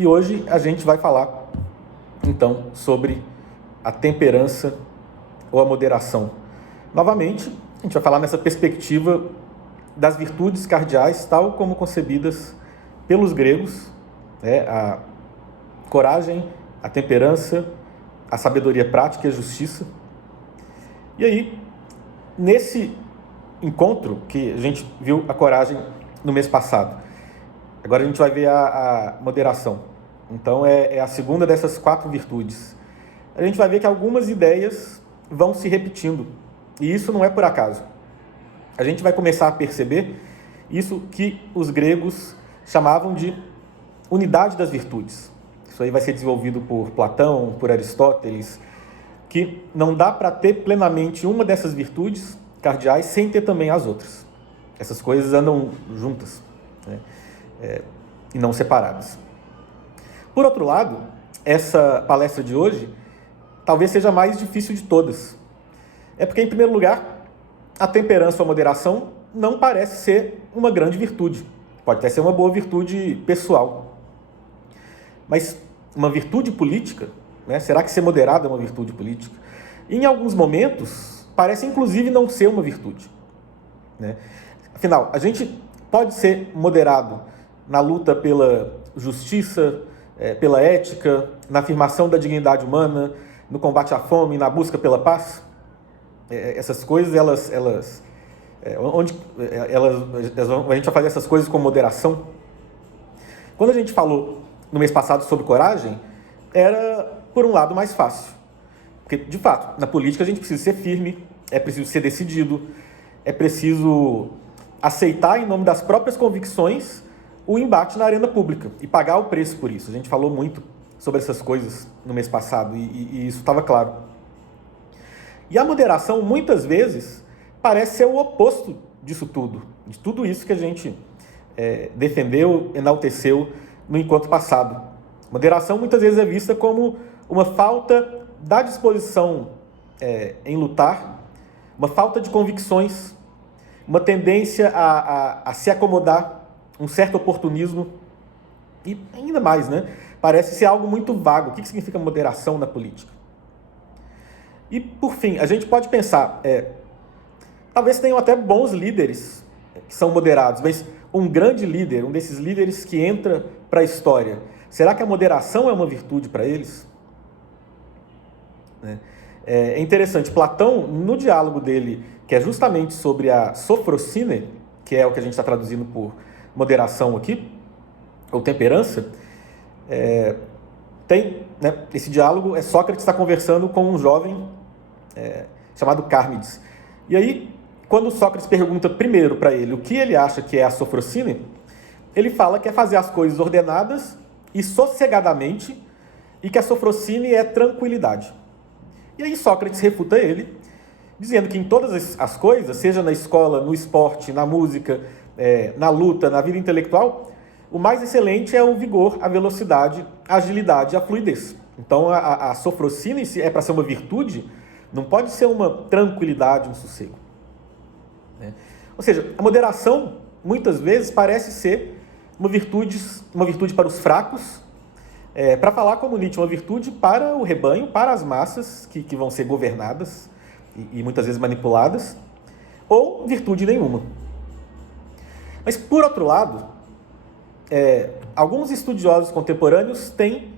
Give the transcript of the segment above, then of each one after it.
E hoje a gente vai falar, então, sobre a temperança ou a moderação. Novamente, a gente vai falar nessa perspectiva das virtudes cardeais, tal como concebidas pelos gregos, a coragem, a temperança, a sabedoria prática e a justiça. E aí, nesse encontro que a gente viu a coragem no mês passado, agora a gente vai ver a moderação. Então é a segunda dessas 4 virtudes. A gente vai ver que algumas ideias vão se repetindo, e isso não é por acaso. A gente vai começar a perceber isso que os gregos chamavam de unidade das virtudes. Isso aí vai ser desenvolvido por Platão, por Aristóteles, que não dá para ter plenamente uma dessas virtudes cardeais sem ter também as outras. Essas coisas andam juntas, né? E não separadas. Por outro lado, essa palestra de hoje talvez seja a mais difícil de todas. É porque, em primeiro lugar, a temperança ou a moderação não parece ser uma grande virtude. Pode até ser uma boa virtude pessoal. Mas uma virtude política, né? Será que ser moderado é uma virtude política? Em alguns momentos, parece inclusive não ser uma virtude, né? Afinal, a gente pode ser moderado na luta pela justiça, pela ética, na afirmação da dignidade humana, no combate à fome, na busca pela paz. Essas coisas, a gente vai fazer essas coisas com moderação. Quando a gente falou no mês passado sobre coragem, era, por um lado, mais fácil. Porque, de fato, na política a gente precisa ser firme, é preciso ser decidido, é preciso aceitar, em nome das próprias convicções, o embate na arena pública e pagar o preço por isso. A gente falou muito sobre essas coisas no mês passado e isso estava claro. E a moderação, muitas vezes, parece ser o oposto disso tudo, de tudo isso que a gente defendeu, enalteceu no encontro passado. Moderação, muitas vezes, é vista como uma falta da disposição em lutar, uma falta de convicções, uma tendência a se acomodar, um certo oportunismo e ainda mais, né? Parece ser algo muito vago. O que significa moderação na política? E, por fim, a gente pode pensar, talvez tenham até bons líderes que são moderados, mas um grande líder, um desses líderes que entra para a história, será que a moderação é uma virtude para eles? É interessante, Platão, no diálogo dele, que é justamente sobre a sofrosine, que é o que a gente está traduzindo por moderação aqui, ou temperança, tem, né, esse diálogo, Sócrates está conversando com um jovem chamado Cármides. E aí, quando Sócrates pergunta primeiro para ele o que ele acha que é a sofrosine, ele fala que é fazer as coisas ordenadas e sossegadamente, e que a sofrosine é tranquilidade. E aí Sócrates refuta ele, dizendo que em todas as coisas, seja na escola, no esporte, na música, na luta, na vida intelectual, o mais excelente é o vigor, a velocidade, a agilidade e a fluidez. Então a sofrosine, se é para ser uma virtude, não pode ser uma tranquilidade, um sossego. Ou seja, a moderação, muitas vezes, parece ser uma virtude para os fracos, para falar como Nietzsche, uma virtude para o rebanho, para as massas que vão ser governadas e muitas vezes manipuladas, ou virtude nenhuma. Mas, por outro lado, alguns estudiosos contemporâneos têm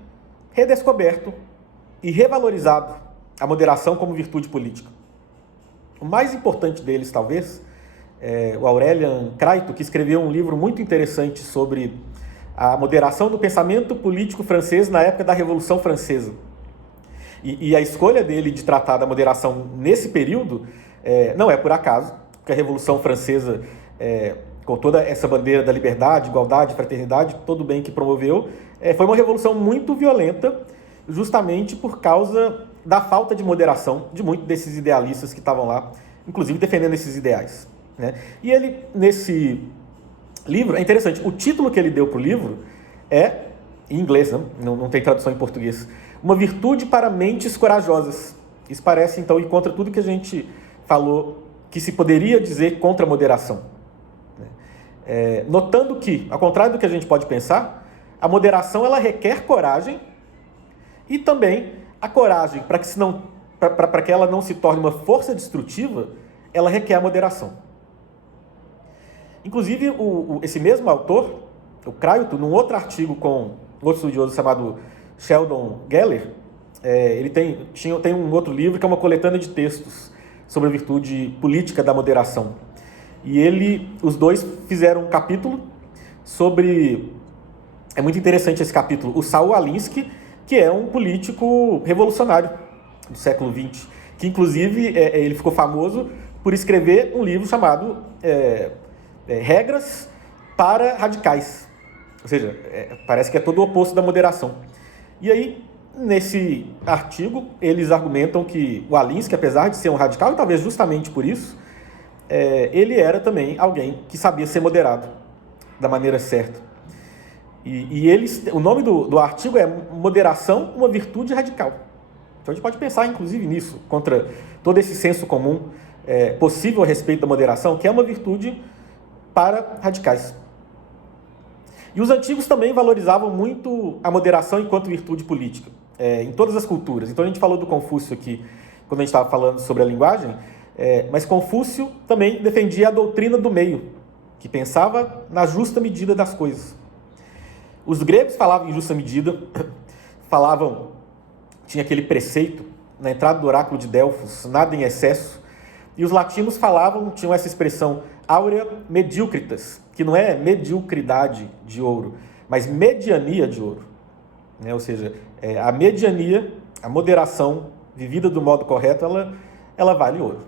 redescoberto e revalorizado a moderação como virtude política. O mais importante deles, talvez, é o Aurélien Craito, que escreveu um livro muito interessante sobre a moderação do pensamento político francês na época da Revolução Francesa. E a escolha dele de tratar da moderação nesse período não é por acaso, porque a Revolução Francesa, com toda essa bandeira da liberdade, igualdade, fraternidade, todo o bem que promoveu, foi uma revolução muito violenta, justamente por causa da falta de moderação de muitos desses idealistas que estavam lá, inclusive defendendo esses ideais, né? E ele, nesse livro, é interessante, o título que ele deu para o livro é, em inglês, não tem tradução em português, Uma Virtude para Mentes Corajosas. Isso parece, então, ir contra tudo que a gente falou que se poderia dizer contra a moderação. Notando que, ao contrário do que a gente pode pensar, a moderação ela requer coragem e também a coragem, para que ela não se torne uma força destrutiva, ela requer a moderação. Inclusive, esse mesmo autor, o Craito, num outro artigo com outro estudioso chamado Sheldon Geller, ele tem um outro livro que é uma coletânea de textos sobre a virtude política da moderação. E os dois fizeram um capítulo sobre... É muito interessante esse capítulo. O Saul Alinsky, que é um político revolucionário do século XX, que inclusive ele ficou famoso por escrever um livro chamado Regras para Radicais. Ou seja, parece que é todo o oposto da moderação. E aí, nesse artigo, eles argumentam que o Alinsky, apesar de ser um radical, e talvez justamente por isso, ele era também alguém que sabia ser moderado da maneira certa. O nome do artigo é Moderação, uma virtude radical. Então a gente pode pensar, inclusive, nisso, contra todo esse senso comum possível a respeito da moderação, que é uma virtude para radicais. E os antigos também valorizavam muito a moderação enquanto virtude política, em todas as culturas. Então a gente falou do Confúcio aqui, quando a gente estava falando sobre a linguagem, mas Confúcio também defendia a doutrina do meio, que pensava na justa medida das coisas. Os gregos falavam em justa medida, tinha aquele preceito na entrada do oráculo de Delfos, nada em excesso, e os latinos tinham essa expressão aurea mediocritas, que não é mediocridade de ouro, mas mediania de ouro. Ou seja, a mediania, a moderação vivida do modo correto, ela vale ouro.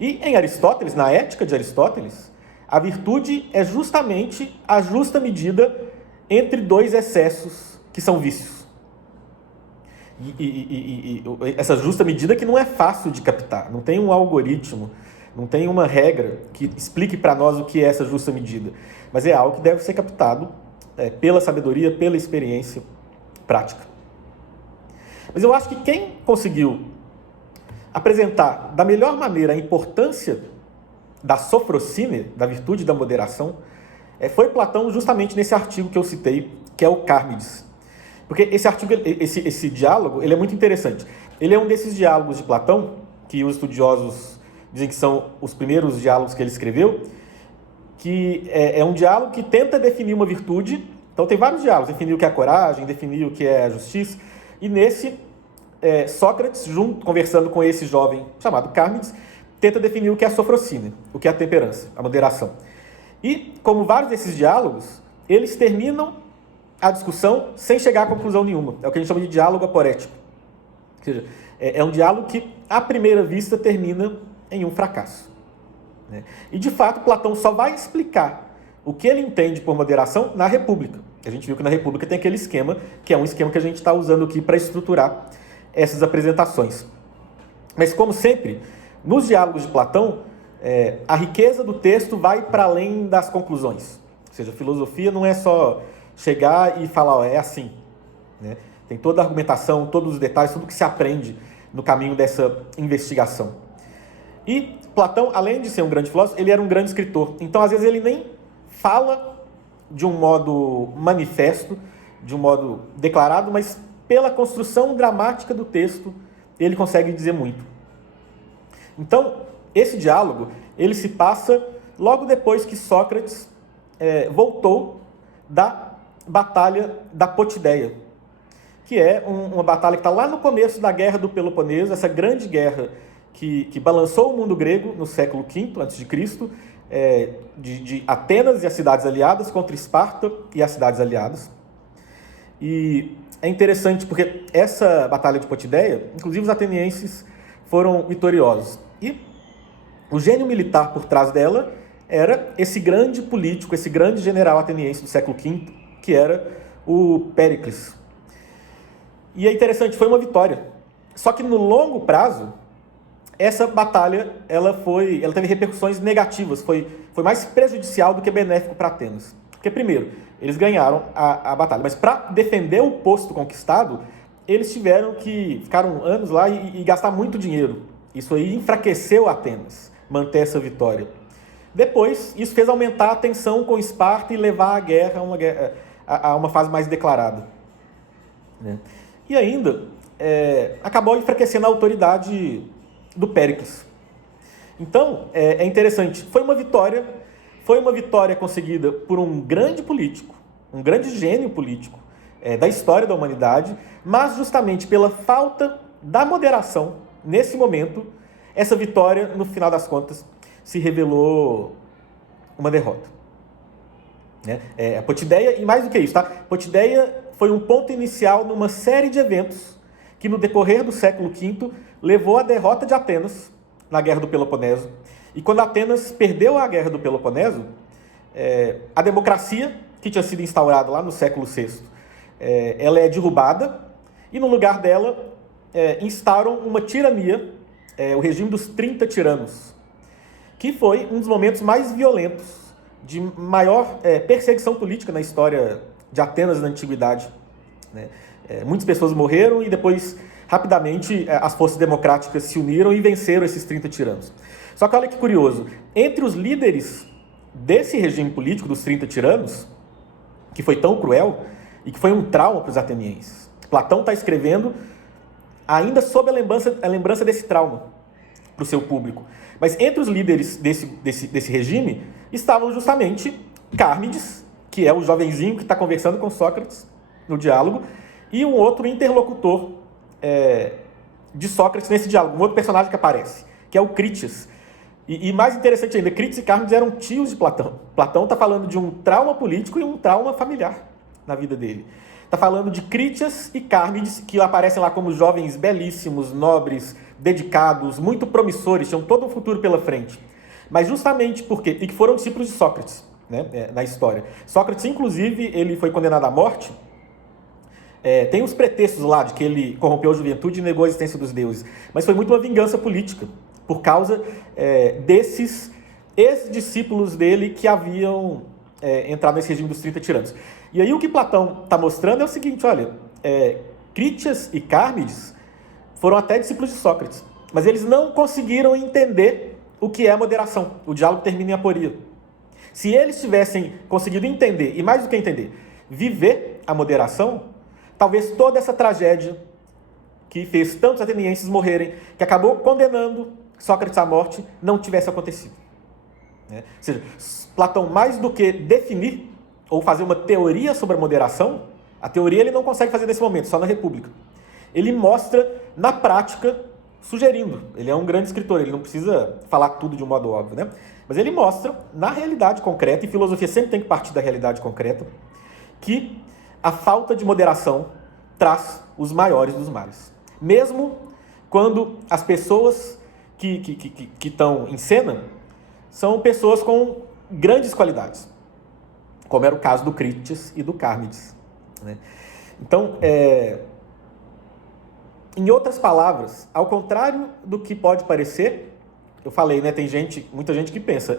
E em Aristóteles, na ética de Aristóteles, a virtude é justamente a justa medida entre dois excessos que são vícios. E essa justa medida que não é fácil de captar, não tem um algoritmo, não tem uma regra que explique para nós o que é essa justa medida, mas é algo que deve ser captado pela sabedoria, pela experiência prática. Mas eu acho que quem conseguiu apresentar da melhor maneira a importância da sofrosine, da virtude da moderação, foi Platão, justamente nesse artigo que eu citei, que é o Cármides. Porque esse artigo, esse diálogo, ele é muito interessante. Ele é um desses diálogos de Platão, que os estudiosos dizem que são os primeiros diálogos que ele escreveu, que é um diálogo que tenta definir uma virtude. Então tem vários diálogos, definir o que é a coragem, definir o que é a justiça. E nesse, Sócrates, conversando com esse jovem chamado Cármides, tenta definir o que é a sofrosine, o que é a temperança, a moderação. E, como vários desses diálogos, eles terminam a discussão sem chegar a conclusão nenhuma. É o que a gente chama de diálogo aporético. Ou seja, é um diálogo que, à primeira vista, termina em um fracasso. E, de fato, Platão só vai explicar o que ele entende por moderação na República. A gente viu que na República tem aquele esquema, que é um esquema que a gente está usando aqui para estruturar essas apresentações. Mas, como sempre, nos diálogos de Platão, a riqueza do texto vai para além das conclusões. Ou seja, a filosofia não é só chegar e falar, é assim. Tem toda a argumentação, todos os detalhes, tudo que se aprende no caminho dessa investigação. E Platão, além de ser um grande filósofo, ele era um grande escritor. Então, às vezes, ele nem fala de um modo manifesto, de um modo declarado, mas pela construção dramática do texto, ele consegue dizer muito. Então, esse diálogo, ele se passa logo depois que Sócrates voltou da Batalha da Potideia, que é uma batalha que está lá no começo da Guerra do Peloponeso, essa grande guerra que balançou o mundo grego no século V a.C., de Atenas e as cidades aliadas contra Esparta e as cidades aliadas. E é interessante porque essa Batalha de Potideia, inclusive os atenienses foram vitoriosos. E o gênio militar por trás dela era esse grande político, esse grande general ateniense do século V, que era o Péricles. E é interessante, foi uma vitória. Só que no longo prazo, essa batalha ela teve repercussões negativas, foi mais prejudicial do que benéfico para Atenas. Porque, primeiro, eles ganharam a batalha, mas para defender o posto conquistado, eles ficaram anos lá e gastar muito dinheiro. Isso aí enfraqueceu Atenas, manter essa vitória. Depois, isso fez aumentar a tensão com Esparta e levar a guerra a uma fase mais declarada, né? E ainda acabou enfraquecendo a autoridade do Péricles. Então, é interessante, foi uma vitória conseguida por um grande político, um grande gênio político da história da humanidade, mas justamente pela falta da moderação, nesse momento, essa vitória, no final das contas, se revelou uma derrota. A Potideia, e mais do que isso, tá? Potideia foi um ponto inicial numa série de eventos que, no decorrer do século V, levou à derrota de Atenas na Guerra do Peloponeso. E quando Atenas perdeu a Guerra do Peloponeso, a democracia, que tinha sido instaurada lá no século VI, ela é derrubada, e no lugar dela instauram uma tirania, o regime dos 30 tiranos, que foi um dos momentos mais violentos, de maior perseguição política na história de Atenas na antiguidade, né? Muitas pessoas morreram e depois, rapidamente, as forças democráticas se uniram e venceram esses 30 tiranos. Só que olha que curioso, entre os líderes desse regime político dos 30 tiranos, que foi tão cruel e que foi um trauma para os atenienses, Platão está escrevendo ainda sob a lembrança desse trauma para o seu público. Mas entre os líderes desse regime estavam justamente Cármides, que é o jovenzinho que está conversando com Sócrates no diálogo, e um outro interlocutor de Sócrates nesse diálogo, um outro personagem que aparece, que é o Critias. E mais interessante ainda, Critias e Cármides eram tios de Platão. Platão está falando de um trauma político e um trauma familiar na vida dele. Está falando de Critias e Cármides, que aparecem lá como jovens belíssimos, nobres, dedicados, muito promissores, tinham todo um futuro pela frente. Mas justamente porque, e que foram discípulos de Sócrates, né, na história. Sócrates, inclusive, ele foi condenado à morte. Tem os pretextos lá de que ele corrompeu a juventude e negou a existência dos deuses. Mas foi muito uma vingança política, por causa desses ex-discípulos dele que haviam entrado nesse regime dos 30 tiranos. E aí o que Platão está mostrando é o seguinte, olha, Critias e Cármides foram até discípulos de Sócrates, mas eles não conseguiram entender o que é a moderação. O diálogo termina em aporia. Se eles tivessem conseguido entender, e mais do que entender, viver a moderação, talvez toda essa tragédia que fez tantos atenienses morrerem, que acabou condenando Sócrates à morte, não tivesse acontecido. Ou seja, Platão, mais do que definir ou fazer uma teoria sobre a moderação, a teoria ele não consegue fazer nesse momento, só na República. Ele mostra na prática, sugerindo. Ele é um grande escritor, ele não precisa falar tudo de um modo óbvio, né? Mas ele mostra, na realidade concreta, e filosofia sempre tem que partir da realidade concreta, que a falta de moderação traz os maiores dos males. Mesmo quando as pessoas que estão em cena são pessoas com grandes qualidades, como era o caso do Critias e do Cármides, né? Então, em outras palavras, ao contrário do que pode parecer, eu falei, né, tem muita gente que pensa,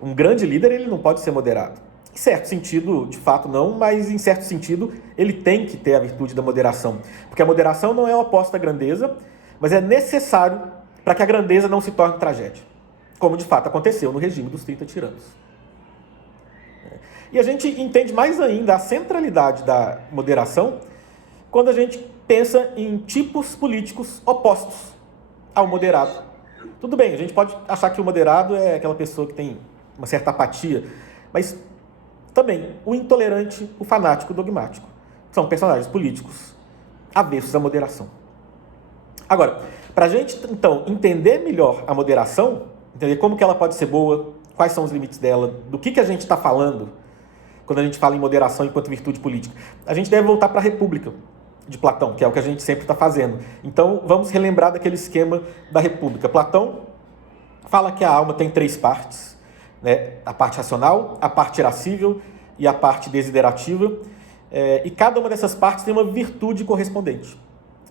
um grande líder ele não pode ser moderado. Em certo sentido, de fato não, mas em certo sentido ele tem que ter a virtude da moderação, porque a moderação não é oposta à grandeza, mas é necessário para que a grandeza não se torne tragédia, como de fato aconteceu no regime dos 30 tiranos. E a gente entende mais ainda a centralidade da moderação quando a gente pensa em tipos políticos opostos ao moderado. Tudo bem, a gente pode achar que o moderado é aquela pessoa que tem uma certa apatia, mas também o intolerante, o fanático, o dogmático. São personagens políticos avessos à moderação. Agora, para a gente, então, entender melhor a moderação, entender como que ela pode ser boa, quais são os limites dela, do que a gente está falando quando a gente fala em moderação enquanto virtude política, a gente deve voltar para a República de Platão, que é o que a gente sempre está fazendo. Então, vamos relembrar daquele esquema da República. Platão fala que a alma tem 3 partes, né? A parte racional, a parte irascível e a parte desiderativa, e cada uma dessas partes tem uma virtude correspondente.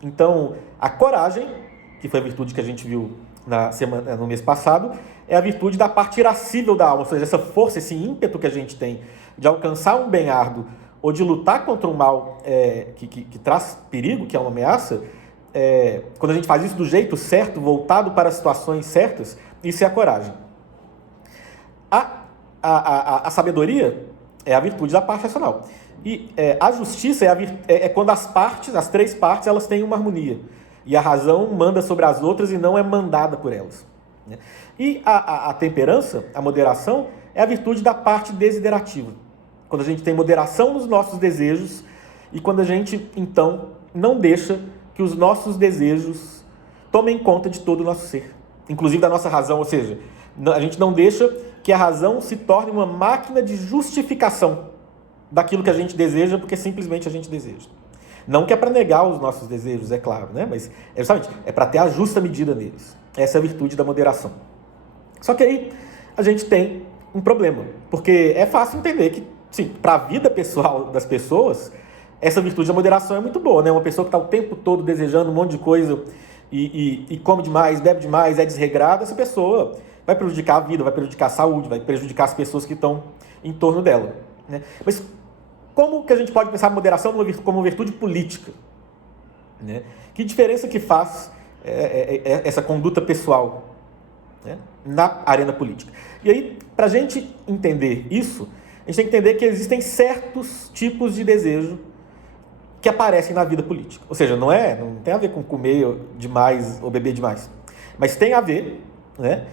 Então, a coragem, que foi a virtude que a gente viu no mês passado, é a virtude da parte irascível da alma, ou seja, essa força, esse ímpeto que a gente tem de alcançar um bem árduo ou de lutar contra um mal que traz perigo, que é uma ameaça, quando a gente faz isso do jeito certo, voltado para as situações certas, isso é a coragem. A sabedoria é a virtude da parte racional. E a justiça é quando as três partes, elas têm uma harmonia. E a razão manda sobre as outras e não é mandada por elas. Né? E a temperança, a moderação, é a virtude da parte desiderativa. Quando a gente tem moderação nos nossos desejos e quando a gente, então, não deixa que os nossos desejos tomem conta de todo o nosso ser. Inclusive da nossa razão, ou seja, a gente não deixa que a razão se torne uma máquina de justificação daquilo que a gente deseja, porque simplesmente a gente deseja. Não que é para negar os nossos desejos, é claro, né? Mas justamente é para ter a justa medida neles. Essa é a virtude da moderação. Só que aí a gente tem um problema, porque é fácil entender que, sim, para a vida pessoal das pessoas, essa virtude da moderação é muito boa, né? Uma pessoa que está o tempo todo desejando um monte de coisa e come demais, bebe demais, é desregrada, essa pessoa vai prejudicar a vida, vai prejudicar a saúde, vai prejudicar as pessoas que estão em torno dela. Né? Mas como que a gente pode pensar a moderação como virtude política? Né? Que diferença que faz essa conduta pessoal, né, na arena política? E aí, para a gente entender isso, a gente tem que entender que existem certos tipos de desejo que aparecem na vida política. Ou seja, não tem a ver com comer demais ou beber demais, mas tem a ver, né,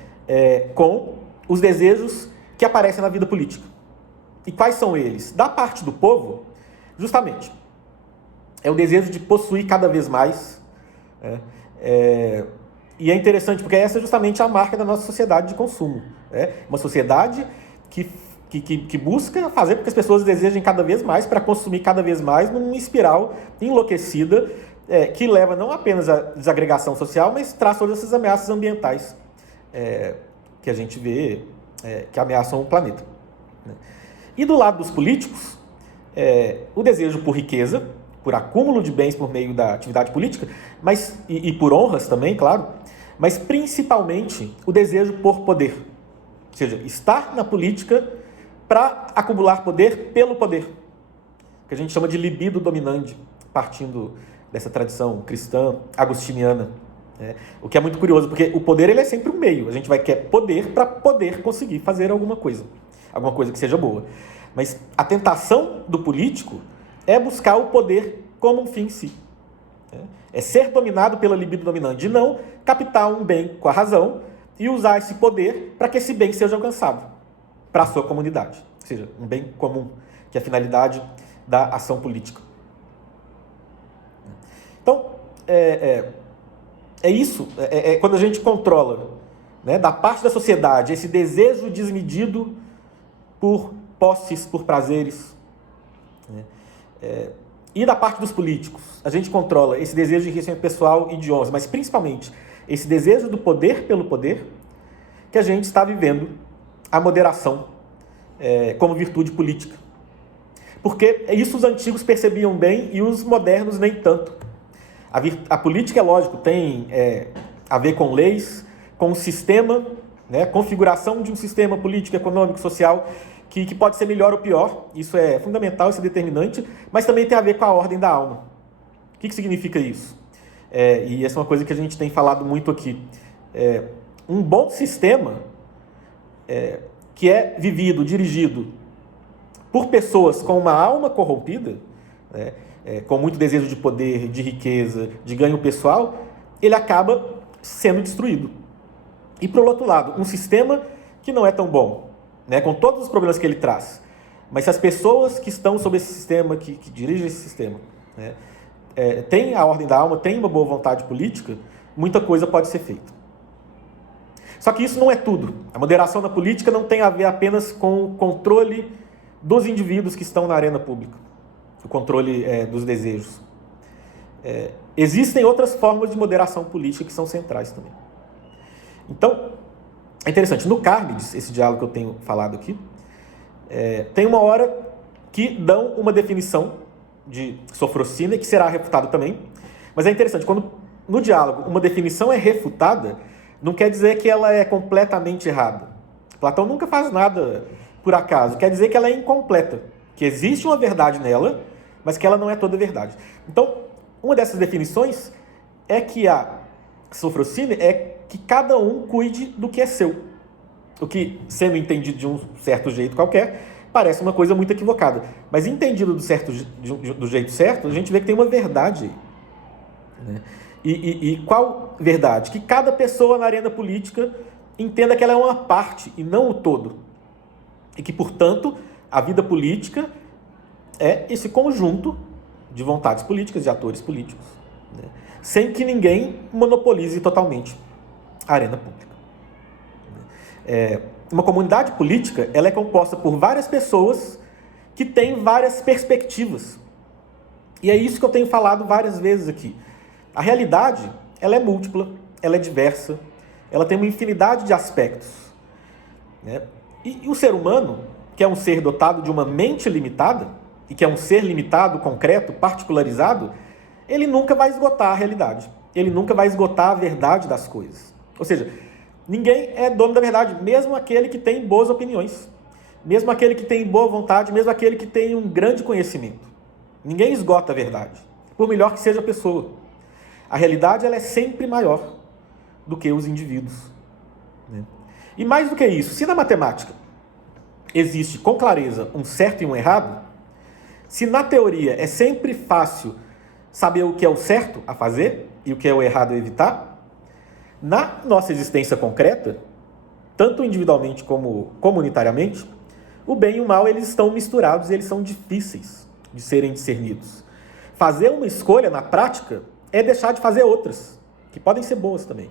com os desejos que aparecem na vida política. E quais são eles? Da parte do povo, justamente, é o desejo de possuir cada vez mais. E é interessante porque essa é justamente a marca da nossa sociedade de consumo. Uma sociedade que busca fazer com que as pessoas desejem cada vez mais para consumir cada vez mais numa espiral enlouquecida que leva não apenas à desagregação social, mas traz todas essas ameaças ambientais que a gente vê que ameaçam o planeta. Né? E do lado dos políticos, o desejo por riqueza, por acúmulo de bens por meio da atividade política, mas e por honras também, claro, mas principalmente o desejo por poder. Ou seja, estar na política para acumular poder pelo poder, que a gente chama de libido dominandi, partindo dessa tradição cristã agostiniana. O que é muito curioso, porque o poder ele é sempre um meio. A gente vai querer poder para poder conseguir fazer alguma coisa que seja boa. Mas a tentação do político é buscar o poder como um fim em si. É ser dominado pela libido dominante, e não captar um bem com a razão e usar esse poder para que esse bem seja alcançado para a sua comunidade. Ou seja, um bem comum, que é a finalidade da ação política. Então, isso, quando a gente controla, né, da parte da sociedade esse desejo desmedido por posses, por prazeres, né, e da parte dos políticos, a gente controla esse desejo de enriquecimento pessoal e de honras, mas principalmente esse desejo do poder pelo poder, que a gente está vivendo a moderação como virtude política. Porque isso os antigos percebiam bem e os modernos nem tanto. A política, é lógico, tem a ver com leis, com um sistema, né, configuração de um sistema político, econômico, social, que pode ser melhor ou pior. Isso é fundamental, isso é determinante, mas também tem a ver com a ordem da alma. O que significa isso? E essa é uma coisa que a gente tem falado muito aqui. Um bom sistema que é vivido, dirigido por pessoas com uma alma corrompida, né, com muito desejo de poder, de riqueza, de ganho pessoal, ele acaba sendo destruído. E, por outro lado, um sistema que não é tão bom, né, com todos os problemas que ele traz, mas se as pessoas que estão sob esse sistema, que dirigem esse sistema, né, têm a ordem da alma, têm uma boa vontade política, muita coisa pode ser feita. Só que isso não é tudo. A moderação na política não tem a ver apenas com o controle dos indivíduos que estão na arena pública, o controle dos desejos. Existem outras formas de moderação política que são centrais também. Então, é interessante, no Carmides, esse diálogo que eu tenho falado aqui, tem uma hora que dão uma definição de sofrosine, que será refutada também, mas é interessante, quando no diálogo uma definição é refutada, não quer dizer que ela é completamente errada. Platão nunca faz nada por acaso, quer dizer que ela é incompleta, que existe uma verdade nela, mas que ela não é toda verdade. Então, uma dessas definições é que a sofrosine é que cada um cuide do que é seu. O que, sendo entendido de um certo jeito qualquer, parece uma coisa muito equivocada. Mas entendido do jeito certo, a gente vê que tem uma verdade aí. Né? E qual verdade? Que cada pessoa na arena política entenda que ela é uma parte e não o todo. E que, portanto, a vida política é esse conjunto de vontades políticas, de atores políticos, né? Sem que ninguém monopolize totalmente a arena pública. Uma comunidade política, ela é composta por várias pessoas que têm várias perspectivas. E é isso que eu tenho falado várias vezes aqui. A realidade, ela é múltipla, ela é diversa, ela tem uma infinidade de aspectos, né? E o ser humano, que é um ser dotado de uma mente limitada, e que é um ser limitado, concreto, particularizado, ele nunca vai esgotar a realidade. Ele nunca vai esgotar a verdade das coisas. Ou seja, ninguém é dono da verdade, mesmo aquele que tem boas opiniões, mesmo aquele que tem boa vontade, mesmo aquele que tem um grande conhecimento. Ninguém esgota a verdade, por melhor que seja a pessoa. A realidade, ela é sempre maior do que os indivíduos, né? E mais do que isso, se na matemática existe com clareza um certo e um errado, se na teoria é sempre fácil saber o que é o certo a fazer e o que é o errado a evitar, na nossa existência concreta, tanto individualmente como comunitariamente, o bem e o mal, eles estão misturados e eles são difíceis de serem discernidos. Fazer uma escolha na prática é deixar de fazer outras, que podem ser boas também.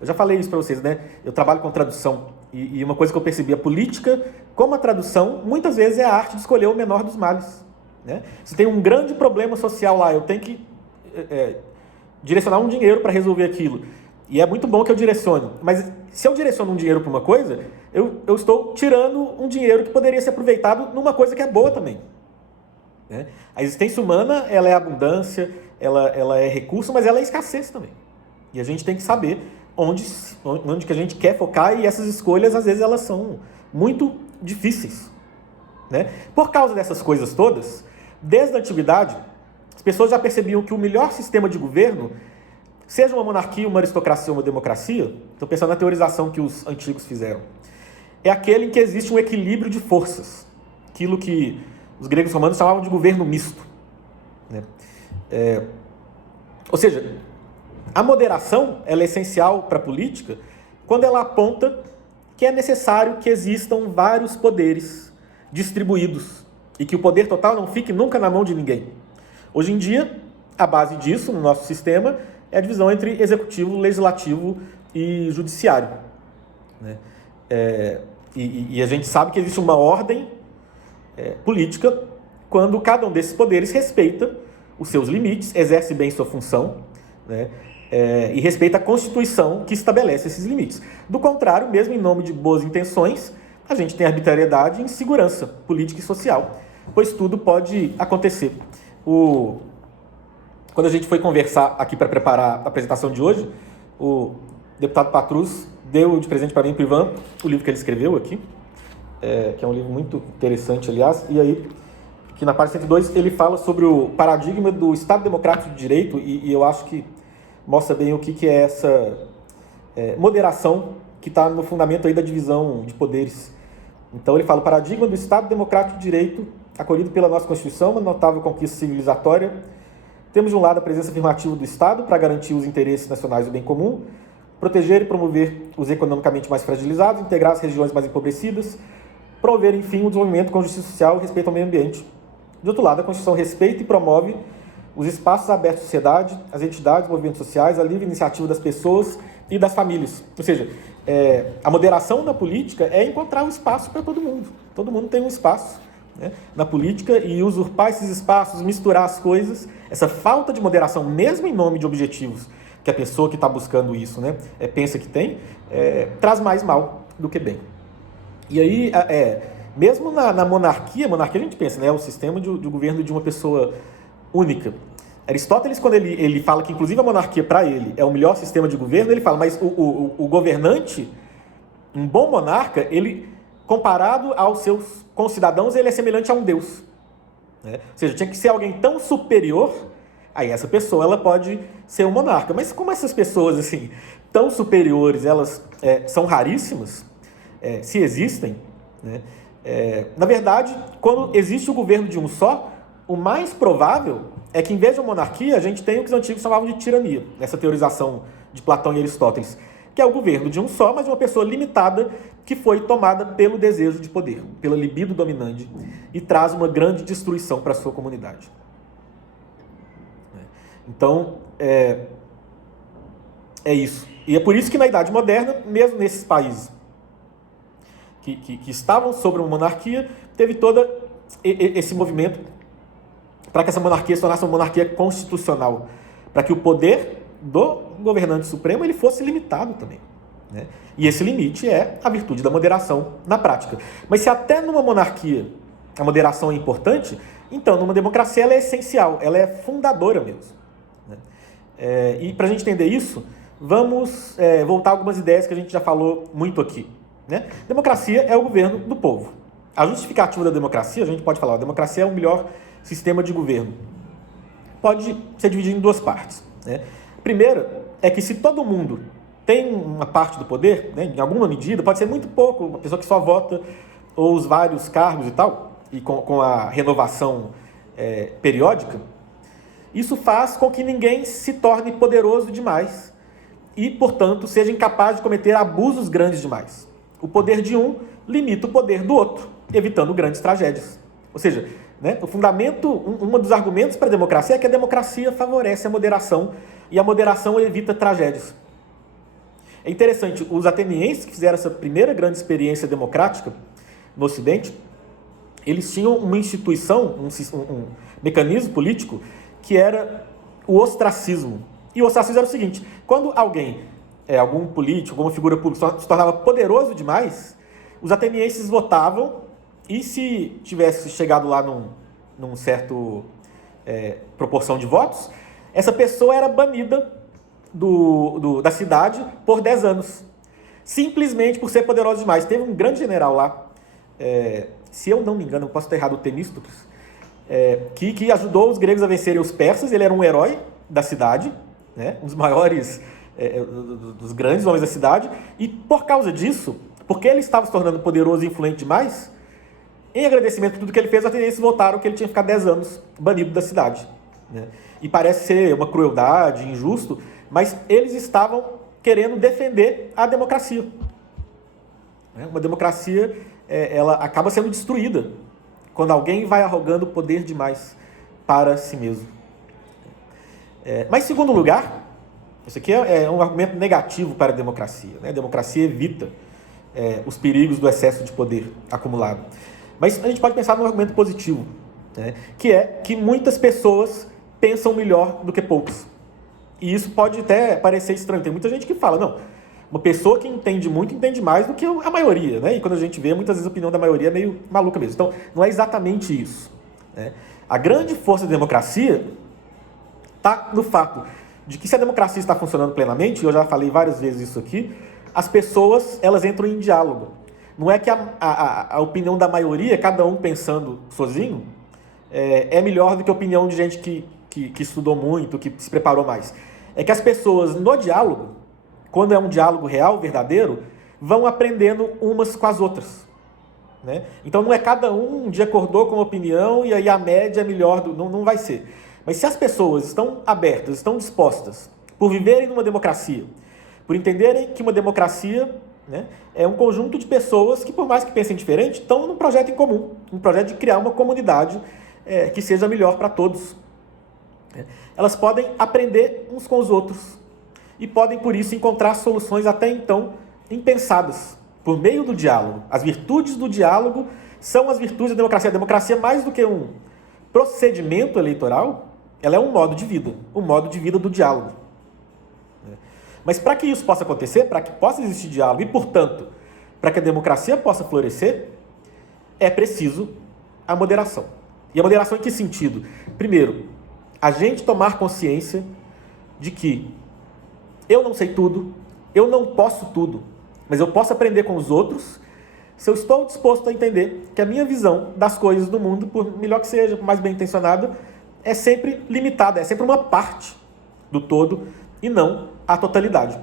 Eu já falei isso para vocês, né? Eu trabalho com tradução e uma coisa que eu percebi, a política, como a tradução, muitas vezes é a arte de escolher o menor dos males, né? Se tem um grande problema social lá, eu tenho que direcionar um dinheiro para resolver aquilo. E é muito bom que eu direcione. Mas se eu direciono um dinheiro para uma coisa, eu estou tirando um dinheiro que poderia ser aproveitado numa coisa que é boa também, né? A existência humana, ela é abundância, ela é recurso, mas ela é escassez também. E a gente tem que saber onde que a gente quer focar, e essas escolhas, às vezes, elas são muito difíceis, né? Por causa dessas coisas todas, desde a antiguidade, as pessoas já percebiam que o melhor sistema de governo, seja uma monarquia, uma aristocracia ou uma democracia, estou pensando na teorização que os antigos fizeram, é aquele em que existe um equilíbrio de forças, aquilo que os gregos romanos chamavam de governo misto, né? Ou seja, a moderação, ela é essencial para a política quando ela aponta que é necessário que existam vários poderes distribuídos e que o poder total não fique nunca na mão de ninguém. Hoje em dia, a base disso no nosso sistema é a divisão entre executivo, legislativo e judiciário, né? E a gente sabe que existe uma ordem política quando cada um desses poderes respeita os seus limites, exerce bem sua função, né? E respeita a Constituição que estabelece esses limites. Do contrário, mesmo em nome de boas intenções, a gente tem arbitrariedade e insegurança política e social, pois tudo pode acontecer. Quando a gente foi conversar aqui para preparar a apresentação de hoje, o deputado Patrus deu de presente para mim e para o Ivan o livro que ele escreveu aqui, que é um livro muito interessante, aliás, e aí, que na página 102 ele fala sobre o paradigma do Estado Democrático de Direito, e eu acho que mostra bem o que é essa moderação que está no fundamento aí da divisão de poderes. Então ele fala: o paradigma do Estado Democrático de Direito, acolhido pela nossa Constituição, uma notável conquista civilizatória. Temos de um lado a presença afirmativa do Estado para garantir os interesses nacionais e o bem comum, proteger e promover os economicamente mais fragilizados, integrar as regiões mais empobrecidas, promover, enfim, o desenvolvimento com justiça social e respeito ao meio ambiente. De outro lado, a Constituição respeita e promove os espaços abertos à sociedade, as entidades, movimentos sociais, a livre iniciativa das pessoas e das famílias. Ou seja, a moderação na política é encontrar um espaço para todo mundo. Todo mundo tem um espaço, né, na política, e usurpar esses espaços, misturar as coisas, essa falta de moderação, mesmo em nome de objetivos que a pessoa que está buscando isso, né, pensa que tem, traz mais mal do que bem. E aí, mesmo na monarquia a gente pensa, né, o sistema de governo de uma pessoa única. Aristóteles, quando ele fala que inclusive a monarquia para ele é o melhor sistema de governo, ele fala, mas o governante, um bom monarca, ele, comparado aos seus concidadãos, ele é semelhante a um deus, né? Ou seja, tinha que ser alguém tão superior, aí essa pessoa ela pode ser um monarca. Mas como essas pessoas assim, tão superiores, elas são raríssimas, se existem, né? Na verdade, quando existe o governo de um só, o mais provável é que, em vez de uma monarquia, a gente tem o que os antigos chamavam de tirania, nessa teorização de Platão e Aristóteles, que é o governo de um só, mas de uma pessoa limitada que foi tomada pelo desejo de poder, pela libido dominante, e traz uma grande destruição para a sua comunidade. Então, é isso. E é por isso que na Idade Moderna, mesmo nesses países que estavam sobre uma monarquia, teve todo esse movimento para que essa monarquia se tornasse uma monarquia constitucional, para que o poder do governante supremo ele fosse limitado também, né? E esse limite é a virtude da moderação na prática. Mas se até numa monarquia a moderação é importante, então numa democracia ela é essencial, ela é fundadora mesmo, né? E para a gente entender isso, vamos voltar a algumas ideias que a gente já falou muito aqui, né? Democracia é o governo do povo. A justificativa da democracia, a gente pode falar, a democracia é o melhor sistema de governo. Pode ser dividido em duas partes, né? A primeira é que se todo mundo tem uma parte do poder, né, em alguma medida, pode ser muito pouco, uma pessoa que só vota, ou os vários cargos e tal, e com a renovação periódica, isso faz com que ninguém se torne poderoso demais e, portanto, seja incapaz de cometer abusos grandes demais. O poder de um limita o poder do outro, evitando grandes tragédias. Ou seja, né, o fundamento, um dos argumentos para a democracia é que a democracia favorece a moderação e a moderação evita tragédias. É interessante, os atenienses que fizeram essa primeira grande experiência democrática no Ocidente, eles tinham uma instituição, um mecanismo político que era o ostracismo. E o ostracismo era o seguinte: quando alguém, algum político, alguma figura pública se tornava poderoso demais, os atenienses votavam e se tivesse chegado lá num certo proporção de votos, essa pessoa era banida da cidade por 10 anos. Simplesmente por ser poderoso demais. Teve um grande general lá, se eu não me engano, eu posso estar errado, o Temístocles, que ajudou os gregos a vencerem os persas. Ele era um herói da cidade, né? Um dos maiores, dos grandes homens da cidade, e por causa disso, porque ele estava se tornando poderoso e influente demais, em agradecimento por tudo que ele fez, os atenienses votaram que ele tinha que ficar 10 anos banido da cidade, né? E parece ser uma crueldade, injusto, mas eles estavam querendo defender a democracia. Uma democracia, ela acaba sendo destruída quando alguém vai arrogando poder demais para si mesmo. Mas, em segundo lugar, isso aqui é um argumento negativo para a democracia, né? A democracia evita os perigos do excesso de poder acumulado. Mas a gente pode pensar num argumento positivo, né? Que é que muitas pessoas pensam melhor do que poucos. E isso pode até parecer estranho. Tem muita gente que fala, não, uma pessoa que entende muito, entende mais do que a maioria, né? E quando a gente vê, muitas vezes a opinião da maioria é meio maluca mesmo. Então, não é exatamente isso, né? A grande força da democracia está no fato de que, se a democracia está funcionando plenamente, e eu já falei várias vezes isso aqui, as pessoas, elas entram em diálogo. Não é que a opinião da maioria, cada um pensando sozinho, é melhor do que a opinião de gente que estudou muito, que se preparou mais. É que as pessoas, no diálogo, quando é um diálogo real, verdadeiro, vão aprendendo umas com as outras, né? Então não é cada um dia acordou com uma opinião e aí a média é melhor, não vai ser. Mas se as pessoas estão abertas, estão dispostas, por viverem numa democracia, por entenderem que uma democracia, né, é um conjunto de pessoas que, por mais que pensem diferente, estão num projeto em comum, um projeto de criar uma comunidade que seja melhor para todos. Elas podem aprender uns com os outros e podem, por isso, encontrar soluções até então impensadas, por meio do diálogo. As virtudes do diálogo são as virtudes da democracia. A democracia, mais do que um procedimento eleitoral, ela é um modo de vida, o modo de vida do diálogo. Mas para que isso possa acontecer, para que possa existir diálogo e, portanto, para que a democracia possa florescer, é preciso a moderação. E a moderação em que sentido? Primeiro, a gente tomar consciência de que eu não sei tudo, eu não posso tudo, mas eu posso aprender com os outros se eu estou disposto a entender que a minha visão das coisas do mundo, por melhor que seja, por mais bem intencionada, é sempre limitada, é sempre uma parte do todo e não a totalidade.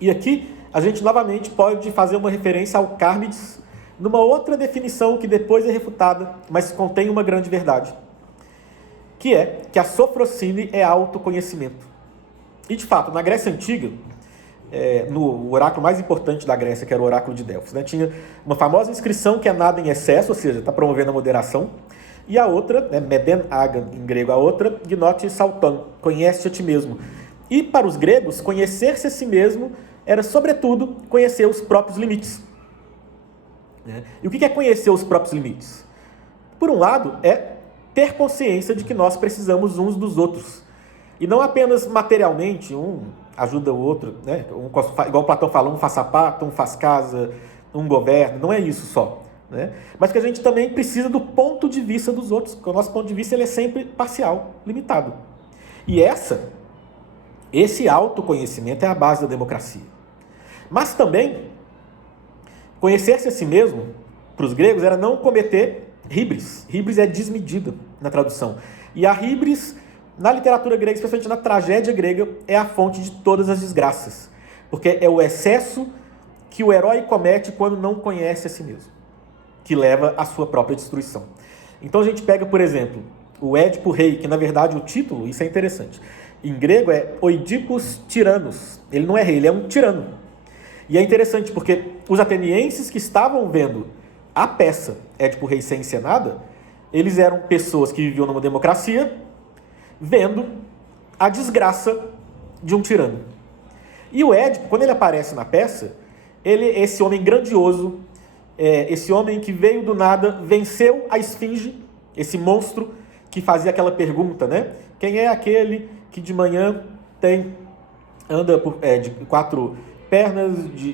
E aqui a gente novamente pode fazer uma referência ao Carmides numa outra definição que depois é refutada, mas contém uma grande verdade, que é que a sofrosine é autoconhecimento. E, de fato, na Grécia Antiga, no oráculo mais importante da Grécia, que era o oráculo de Delfos, né, tinha uma famosa inscrição que é nada em excesso, ou seja, está promovendo a moderação, e a outra, meden agan em grego, a outra, gnoti salton, conhece a ti mesmo. E para os gregos, conhecer-se a si mesmo era, sobretudo, conhecer os próprios limites. E o que é conhecer os próprios limites? Por um lado, é ter consciência de que nós precisamos uns dos outros. E não apenas materialmente, um ajuda o outro, né? Igual Platão fala, um faz sapato, um faz casa, um governa, não é isso só. Né? Mas que a gente também precisa do ponto de vista dos outros, porque o nosso ponto de vista ele é sempre parcial, limitado. E esse autoconhecimento é a base da democracia. Mas também, conhecer-se a si mesmo, para os gregos, era não cometer híbris. Híbris é desmedida na tradução. E a híbris, na literatura grega, especialmente na tragédia grega, é a fonte de todas as desgraças. Porque é o excesso que o herói comete quando não conhece a si mesmo, que leva à sua própria destruição. Então a gente pega, por exemplo, o Édipo Rei, que na verdade o título, isso é interessante, em grego é Oidipus Tiranos. Ele não é rei, ele é um tirano. E é interessante porque os atenienses que estavam vendo a peça Édipo Rei ser encenada, eles eram pessoas que viviam numa democracia, vendo a desgraça de um tirano. E o Édipo, quando ele aparece na peça, esse homem grandioso, esse homem que veio do nada, venceu a esfinge, esse monstro que fazia aquela pergunta, né? Quem é aquele que de manhã anda de 4 pernas, de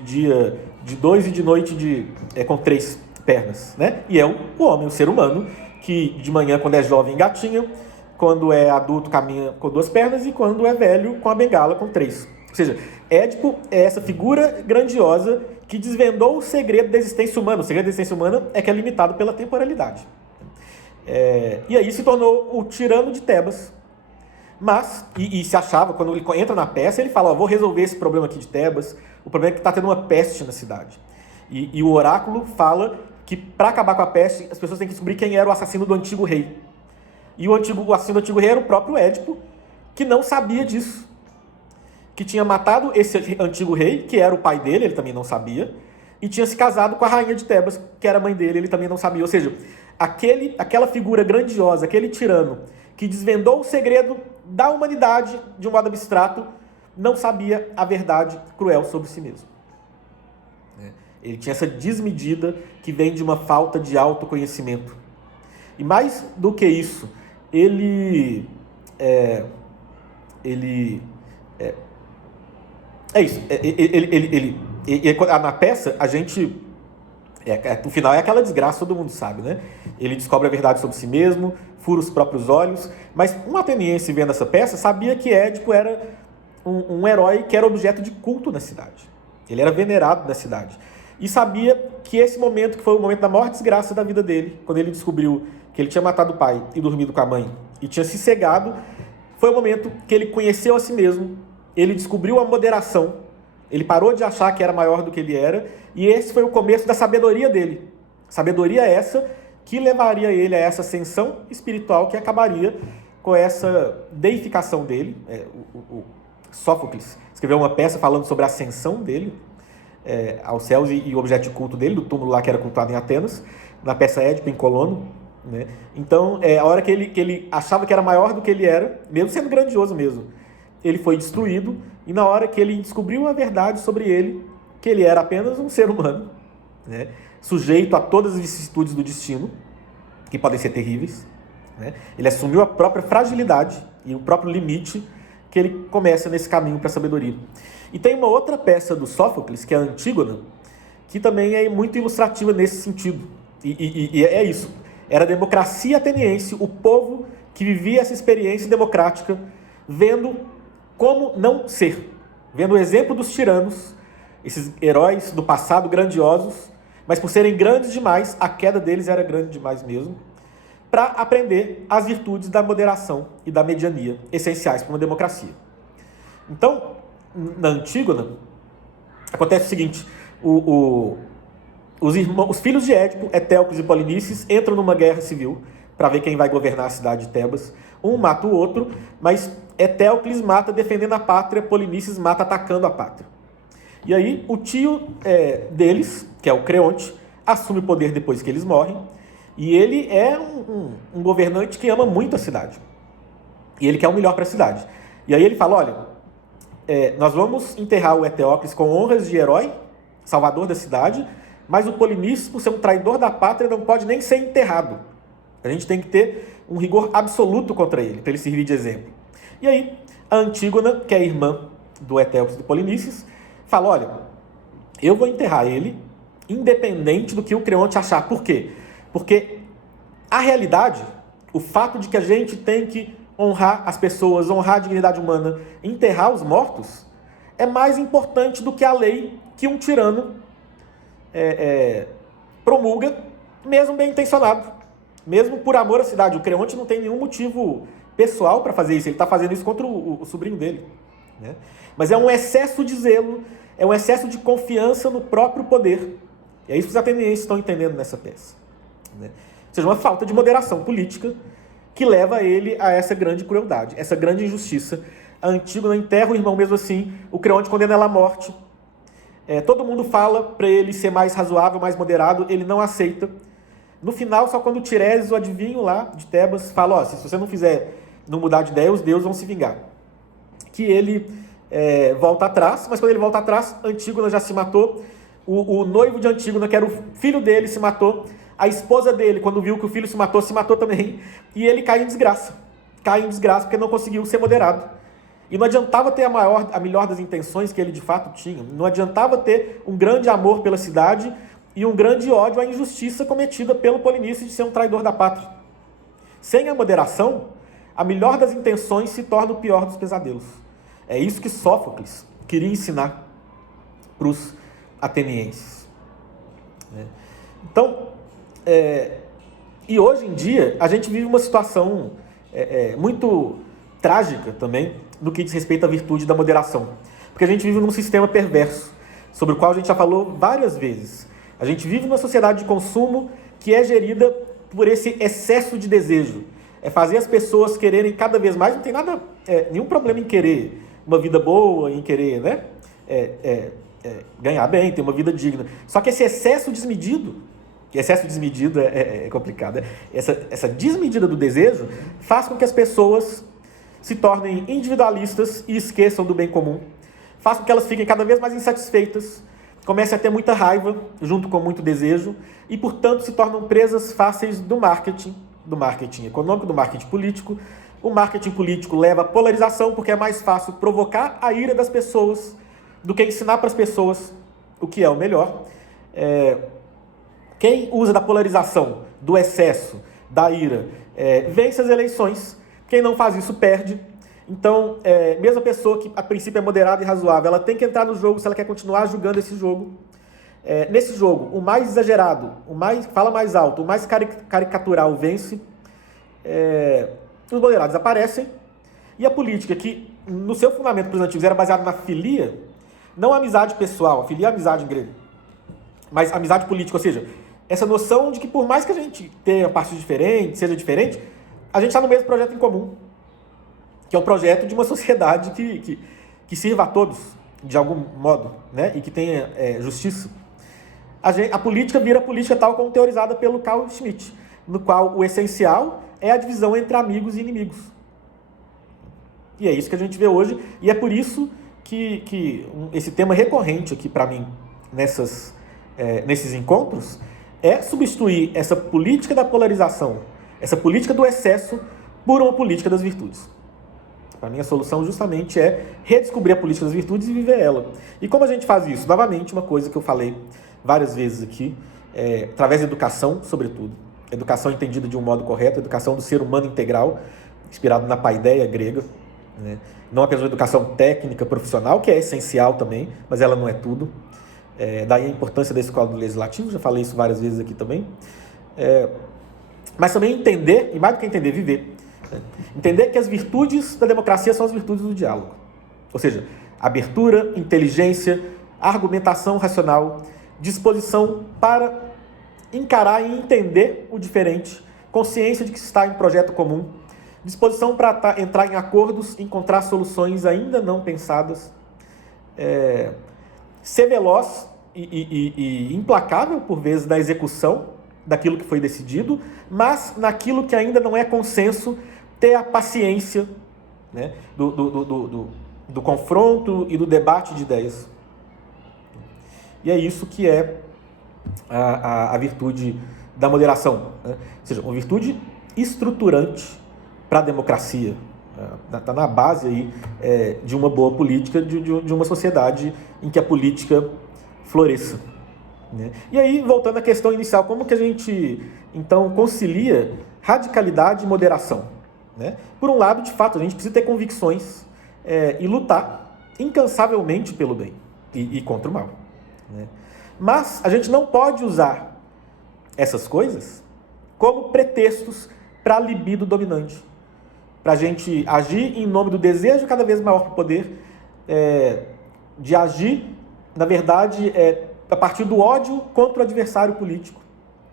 dia de 2 e de noite com 3 pernas, né? E é o homem, o ser humano, que de manhã, quando é jovem, engatinha, quando é adulto, caminha com 2 pernas e quando é velho, com a bengala, com 3. Ou seja, Édipo é essa figura grandiosa que desvendou o segredo da existência humana. O segredo da existência humana é que é limitado pela temporalidade. E aí se tornou o tirano de Tebas. Mas, e se achava, quando ele entra na peça, ele fala, vou resolver esse problema aqui de Tebas, o problema é que está tendo uma peste na cidade. E o oráculo fala que para acabar com a peste, as pessoas têm que descobrir quem era o assassino do antigo rei. E o assassino do antigo rei era o próprio Édipo, que não sabia disso. Que tinha matado esse antigo rei, que era o pai dele, ele também não sabia, e tinha se casado com a rainha de Tebas, que era a mãe dele, ele também não sabia. Ou seja, aquela figura grandiosa, aquele tirano, que desvendou o segredo da humanidade de um modo abstrato, não sabia a verdade cruel sobre si mesmo. Ele tinha essa desmedida que vem de uma falta de autoconhecimento. E mais do que isso, na peça, a gente... o final é aquela desgraça, todo mundo sabe, né? Ele descobre a verdade sobre si mesmo, fura os próprios olhos, mas um ateniense vendo essa peça sabia que Édipo era um herói que era objeto de culto na cidade. Ele era venerado na cidade. E sabia que esse momento, que foi o momento da maior desgraça da vida dele, quando ele descobriu que ele tinha matado o pai e dormido com a mãe e tinha se cegado, foi o momento que ele conheceu a si mesmo, ele descobriu a moderação, ele parou de achar que era maior do que ele era, e esse foi o começo da sabedoria dele. Sabedoria essa que levaria ele a essa ascensão espiritual que acabaria com essa deificação dele. O Sófocles escreveu uma peça falando sobre a ascensão dele aos céus e o objeto de culto dele, do túmulo lá que era cultuado em Atenas, na peça Édipo, em Colono. Né? Então, a hora que ele achava que era maior do que ele era, mesmo sendo grandioso mesmo, ele foi destruído, e na hora que ele descobriu a verdade sobre ele, que ele era apenas um ser humano, né? Sujeito a todas as vicissitudes do destino, que podem ser terríveis, né? Ele assumiu a própria fragilidade e o próprio limite, que ele começa nesse caminho para a sabedoria. E tem uma outra peça do Sófocles, que é a Antígona, que também é muito ilustrativa nesse sentido. E é isso. Era a democracia ateniense, o povo que vivia essa experiência democrática, vendo como não ser, vendo o exemplo dos tiranos, esses heróis do passado grandiosos, mas por serem grandes demais, a queda deles era grande demais mesmo, para aprender as virtudes da moderação e da mediania, essenciais para uma democracia. Então, na Antígona, acontece o seguinte, os filhos de Édipo, Etéocles e Polinices, entram numa guerra civil para ver quem vai governar a cidade de Tebas. Um mata o outro, mas Etéocles mata defendendo a pátria, Polinices mata atacando a pátria. E aí o tio deles, que é o Creonte, assume o poder depois que eles morrem, e ele é um governante que ama muito a cidade. E ele quer o melhor para a cidade. E aí ele fala, olha, nós vamos enterrar o Etéocles com honras de herói, salvador da cidade, mas o Polinices, por ser um traidor da pátria, não pode nem ser enterrado. A gente tem que ter um rigor absoluto contra ele, para ele servir de exemplo. E aí, a Antígona, que é irmã do Etéocles e do Polinices, fala, olha, eu vou enterrar ele, independente do que o Creonte achar. Por quê? Porque a realidade, o fato de que a gente tem que honrar as pessoas, honrar a dignidade humana, enterrar os mortos, é mais importante do que a lei que um tirano promulga, mesmo bem intencionado, mesmo por amor à cidade. O Creonte não tem nenhum motivo pessoal para fazer isso, ele está fazendo isso contra o sobrinho dele, né? Mas é um excesso de zelo, é um excesso de confiança no próprio poder. E é isso que os atenienses estão entendendo nessa peça, né? Ou seja, uma falta de moderação política que leva ele a essa grande crueldade, essa grande injustiça. A Antígona enterra o irmão mesmo assim, o Creonte condena ela à morte. Todo mundo fala para ele ser mais razoável, mais moderado, ele não aceita. No final, só quando o Tiresias, o adivinho lá de Tebas, fala, ó, se você não mudar de ideia, os deuses vão se vingar. Que ele volta atrás, mas quando ele volta atrás, Antígona já se matou, o noivo de Antígona, que era o filho dele, se matou, a esposa dele, quando viu que o filho se matou também, e ele cai em desgraça porque não conseguiu ser moderado. E não adiantava ter a melhor das intenções que ele de fato tinha, não adiantava ter um grande amor pela cidade e um grande ódio à injustiça cometida pelo Polinices de ser um traidor da pátria. Sem a moderação, a melhor das intenções se torna o pior dos pesadelos. É isso que Sófocles queria ensinar para os atenienses. Então, e hoje em dia, a gente vive uma situação muito trágica também no que diz respeito à virtude da moderação. Porque a gente vive num sistema perverso, sobre o qual a gente já falou várias vezes. A gente vive numa sociedade de consumo que é gerida por esse excesso de desejo. É fazer as pessoas quererem cada vez mais, não tem nenhum problema em querer uma vida boa, em querer, né? Ganhar bem, ter uma vida digna. Só que esse excesso desmedido é complicado. Essa desmedida do desejo faz com que as pessoas se tornem individualistas e esqueçam do bem comum. Faz com que elas fiquem cada vez mais insatisfeitas, comecem a ter muita raiva junto com muito desejo e, portanto, se tornam presas fáceis do marketing econômico, do marketing político. O marketing político leva à polarização porque é mais fácil provocar a ira das pessoas do que ensinar para as pessoas o que é o melhor. Quem usa da polarização, do excesso, da ira, vence as eleições. Quem não faz isso perde. Então, mesmo a pessoa que a princípio é moderada e razoável, ela tem que entrar no jogo se ela quer continuar julgando esse jogo. Nesse jogo, o mais exagerado, fala mais alto, o mais caricatural vence. Os moderados aparecem. E a política, que no seu fundamento para os antigos era baseada na filia, não a amizade pessoal, a filia é a amizade em grego, mas a amizade política, ou seja, essa noção de que por mais que a gente tenha partidos diferentes, seja diferente, a gente está no mesmo projeto em comum, que é o projeto de uma sociedade que sirva a todos, de algum modo, né? E que tenha justiça. A política vira política tal como teorizada pelo Carl Schmitt, no qual o essencial é a divisão entre amigos e inimigos. E é isso que a gente vê hoje, e é por isso que esse tema recorrente aqui para mim, nesses encontros, é substituir essa política da polarização, essa política do excesso, por uma política das virtudes. Para mim, a solução justamente é redescobrir a política das virtudes e viver ela. E como a gente faz isso? Novamente, uma coisa que eu falei várias vezes aqui, através da educação, sobretudo. Educação entendida de um modo correto, educação do ser humano integral, inspirado na paideia grega, né? Não apenas uma educação técnica, profissional, que é essencial também, mas ela não é tudo. Daí a importância da escola do legislativo, já falei isso várias vezes aqui também. Mas também entender, e mais do que entender, viver. Entender que as virtudes da democracia são as virtudes do diálogo. Ou seja, abertura, inteligência, argumentação racional, disposição para encarar e entender o diferente, consciência de que está em projeto comum, disposição para entrar em acordos, encontrar soluções ainda não pensadas, ser veloz e implacável, por vezes, na execução daquilo que foi decidido, mas naquilo que ainda não é consenso, ter a paciência, né, do confronto e do debate de ideias. E é isso que é a virtude da moderação, né? Ou seja, uma virtude estruturante para a democracia. Está na base aí, de uma boa política, de uma sociedade em que a política floresça, né? E aí, voltando à questão inicial, como que a gente, então, concilia radicalidade e moderação, né? Por um lado, de fato, a gente precisa ter convicções e lutar incansavelmente pelo bem e contra o mal, né? Mas a gente não pode usar essas coisas como pretextos para a libido dominante, para a gente agir em nome do desejo cada vez maior para poder, de agir, na verdade, a partir do ódio contra o adversário político,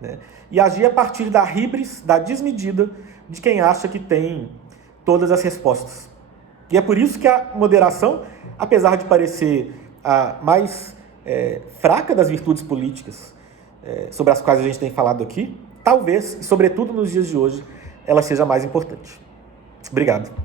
né? E agir a partir da híbris, da desmedida de quem acha que tem todas as respostas. E é por isso que a moderação, apesar de parecer a mais fraca das virtudes políticas sobre as quais a gente tem falado aqui, talvez, e sobretudo nos dias de hoje, ela seja mais importante. Obrigado.